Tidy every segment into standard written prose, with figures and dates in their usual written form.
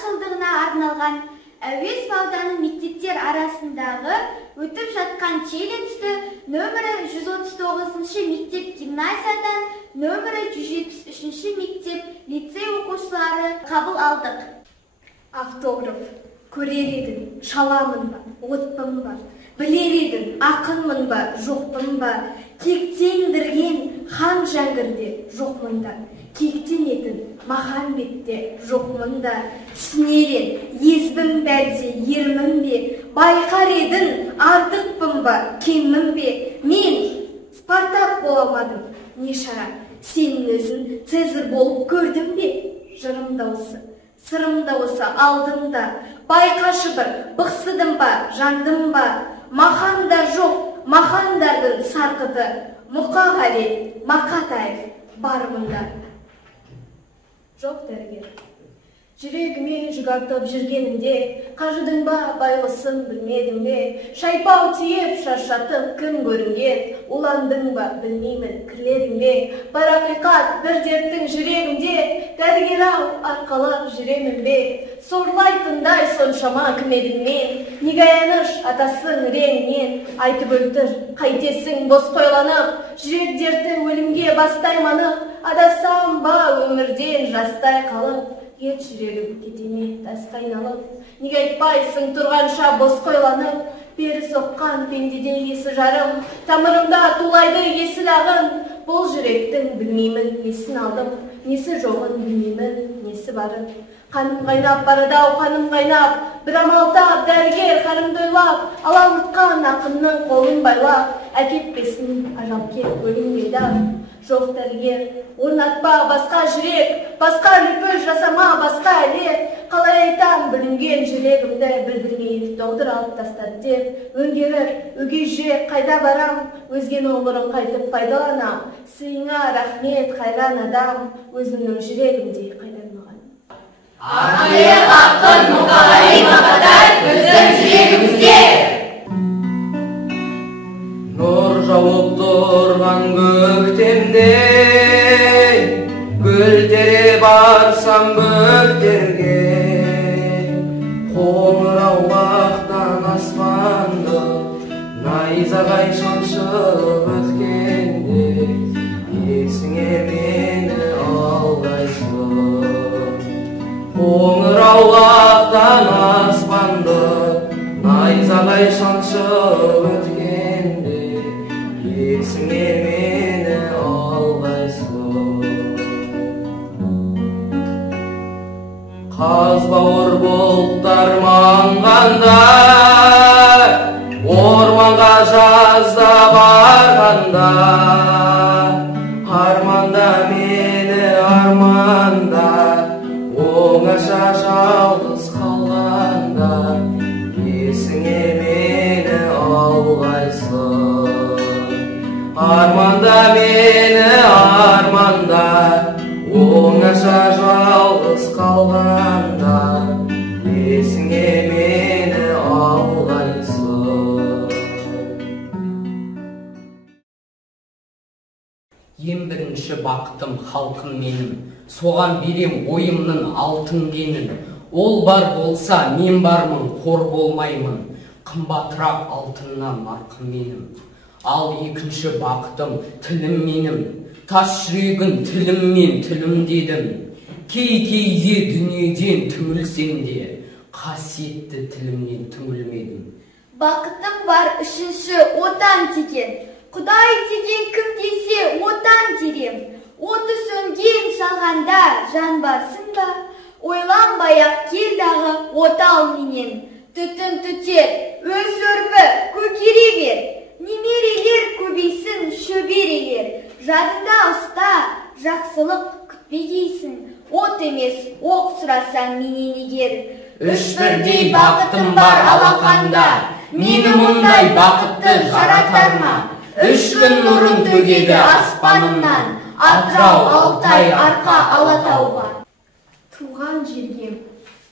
жылдығына арналған Әуезов ауданы мектептер арасындағы өтіп жатқан челленджді нөмірі 139 мектеп гимназиядан нөмірі 173 мектеп лицей оқушылары қабыл алдық. Автограф. Көрер едің, шаламын ба, отпын ба, білер едің, ақынмын ба, жоқпын ба, кектендірген хан Жәңгірде жоқмында, кектенетін Махамбетте жоқмында, түсінерен езбін бәлде ермін бе, байқар едің артықпын ба, кеммін бе, мен Спартак боламадым, не шара, сенің өзің Цезарь болып көрдің бе, жырым даусы. Сырым дауысы алдымда, байқашы бір, бықсыдым ба, жандым ба, маханда жоқ, махандардың сарқыты, Мұқағали, Мақатаев бар мұнда. Жоқ дәрігер. Жүрегіме жүк артып жүргенімде, қажыдың ба, байлысын білмедің бе, шайпау тиіп, шаршатып күн көрінген, уландың ба, білмеймін, кірледің бе, бар ақиқат бір дерттің жүрегімде, дәрігер-ау арқалап жүремін бе, сорлайтындай соншама кім едің мен, неге аяныш атасың реңінен, айтып өлтір, қайтесің бос қойланып, жүрек дерті өлімге бастай манып, адасам ба өмірден жастай қалып, ет жүрегім кетеме тасқа айналып, неге айтпайсың тұрғанша бос қойланып, бері соққан пендеде есі жарым, тамырымда тулайды есіл ағын, бұл жүректің білмеймін несін алдым, несі жоғын білмеймін несі барын. Қаным қайнап барадау, қаным қайнап, бір амалтап, дәрігер қарымды ойлап, алаңытқан ақынның қолын байлап, әкетпесін ажал кеп өлім келдап. Жоқ дәрігер, орнатпа басқа жүрек, басқа лүпіл жасама басқа әлек, қалай айтам бүлінген жүрегімді білдірмей доғдыр алып тастады деп, өңгеріп, өгей жүрек қайда барам, өзген өмірін қайтып пайдаланам, сыйыңа рахмет қайран адам, өзіңнің жүрегімдей қайдан маған. Армайық ақын Мұқағали Мақатаев біздің жүрегімізде. Нұр жауып тұрған көктемде, гүлдере барсам бөктерге, қоңырау ақтан аспанды найзағай шаншып өткенде, есіңе мені алғайсың. Қоңырау ақтан аспанды найзағай шаншып өткенде, есіңе мені алғайсың. Қазбауыр бұлттар маңғанда, орманға жазда барғанда, арманда мені арманда, оңаша жалғыз қалғанда, есіңе мені алғайсың. Арманда мені арманда, оңаша жалғыз қалғанда, есіңе мені алғайсың. Ең бірінші бақытым халқым менің, соған берем ойымның алтын кенін. Ол бар болса мен бармын, қор болмаймын, қымбатырақ алтыннан марқым менің. Ал екінші бақытым тілім менің, тас жүрегін тіліммен тілім дедім. Кей-кейде дүниеден түңілсем де, қасиетті тілімнен түңілмедім. Бақытым бар үшінші отан деген, Құдай деген кім десе отан дерем. Оты сөнген шалғанда жан барсың ба, ойланбай-ақ кел дағы отал менен. Түтін түтер, өз өрбі көгере бер, немерелер көбейсін шөберелер. Жадында ұста, жақсылық күтпегейсің, от емес оқ сұрасаң менен егер. Үш бірдей бақытым бар алақанда, мені мұндай бақытты жаратар ма? Үш күн нұрын төгеді аспанымнан, Атырау, Алтай, Арқа, Алатауға. Туған жергем,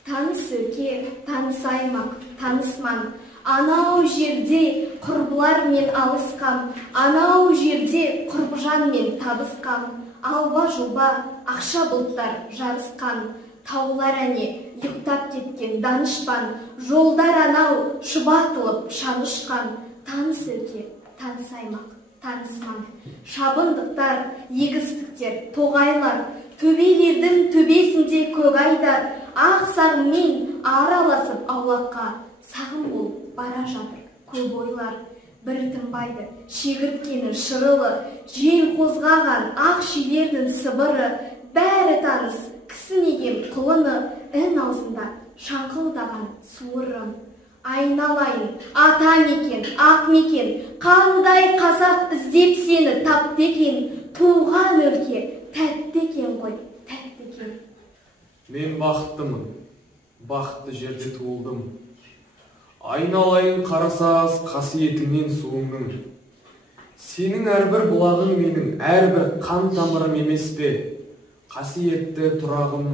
таныс өлке, таныс аймақ, танысман. Анау жерде құрбылар мен алысқам, анау жерде құрбыжан мен табысқам. Алба жұлба, ақша бұлттар жарысқан, Таулар әне ұйықтап кеткен данышпан, жолдар анау шұбатылып шанышқан, таныс өлке, таныс аймақ, таныс маң. Шабындықтар, егістіктер, тоғайлар, төбелердің төбесінде көк айдар, ақ сағыммен араласып аулаққа, сағым болып бара жатыр көп ойлар. Бір тынбайды шегірткені шырылы, жел қозғаған ақ шилердің сыбыры, бәрі таныс кісінеген құлыны, үн аузында шаңқылдаған суырым. Айналайын, ата мекен, ақ мекен, қандай қазақ іздеп сені тапты екен, туған өлке тәтті екен ғой, тәтті екен. Мен бақыттымын, бақытты жерде туылдым. Айналайын қарасаз қасиетіңнен суыңның. Сенің әрбір бұлағың менің әрбір қан тамырым емес пе? Қасиетті тұрағым,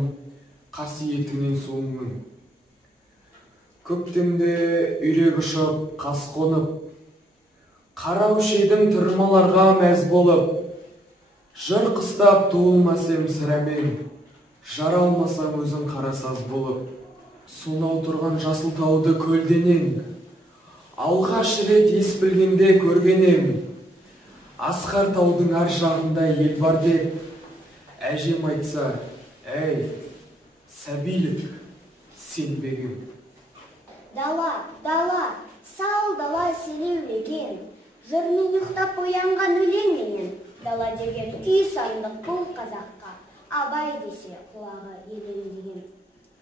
қасиетіңнен суыңның. Көктемде үйрек ұшып, қас қонып, қарауыш едім тұрмаларға мәз болып, жыр қыстап туылмасем сірәмен, жаралмасам өзің қарасаз болып. Сонау тұрған жасыл тауды көлденен, алғаш рет ес білгенде көргенем. Асқар таудың ар жағында ел бар деп, әжем айтса, әй, сәбилік, сенбегім. Дала, дала, сал дала селеулеген, жырмен ұйықтап оянған өлеңменен, дала деген күй сандық бұл қазаққа, абай десе құлағы елеңдеген.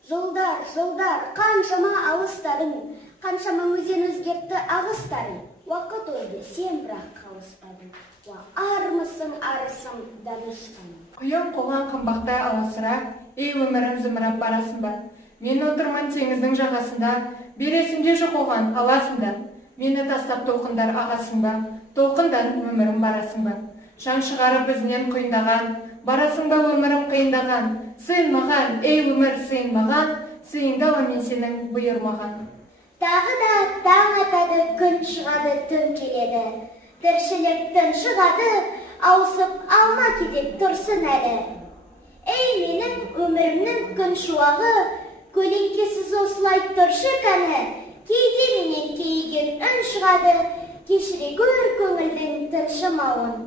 Жолдар, жолдар, қаншама алыстарың, қаншама өзен өзгертті ағыстарың, уақыт ойды сен бірақ қалыспадың, армысың, арысың, данышқаның. Құйын қоған қымбақтай аласыра, ей өмірім зымырап барасың ба? Мен отырман теңіздің жағасында, бересінде жоқ оған аласың да. Мені тастап толқындар ағасың ба? Толқындан өмірім барасың ба? Жан шығарып ізінен құйындаған, барасың ба өмірім қиындаған? Сыйын маған, ей өмір сыйын маған, сыйындала мен сенің бұйырмаған. Тағы да таң атады, күн шығады, түн келеді. Тіршілік түн шығады, ауысып алма кетіп тұрсын әлі. Ей менің өмірімнің күн шуағы, көлеңкесіз осылай тұршы кәні. Кейде менен кейген үн шығады, кешіре көр көңілдің тыншымауын.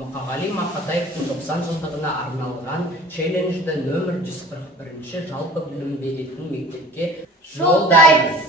Мұқағали Мақатаевтың 90 жылдығына арналған челленджді нөмір 141-ші жалпы білім беретін мектепке жолдаймыз.